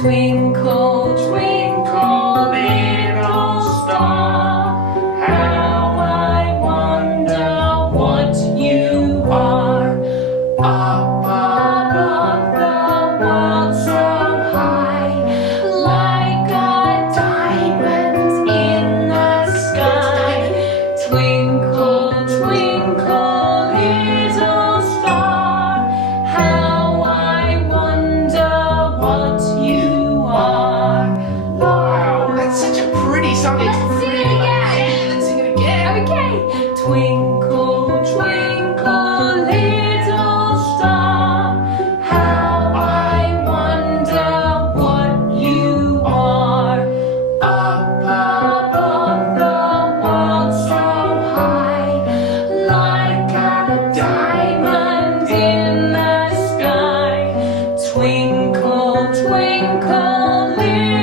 Twinkle, twinkle, little star, how I wonder what you are. Up above the world so high, like a diamond in the sky. Twinkle, twinkle, little star, how I wonder what you are. Wow, that's such a pretty song. Let's sing it again. Yeah, let's sing it again. Okay. Twinkle, twinkle, little star, how I wonder what you are. Up above the world so high, like a diamond in the sky. Twinkle, twinkle, little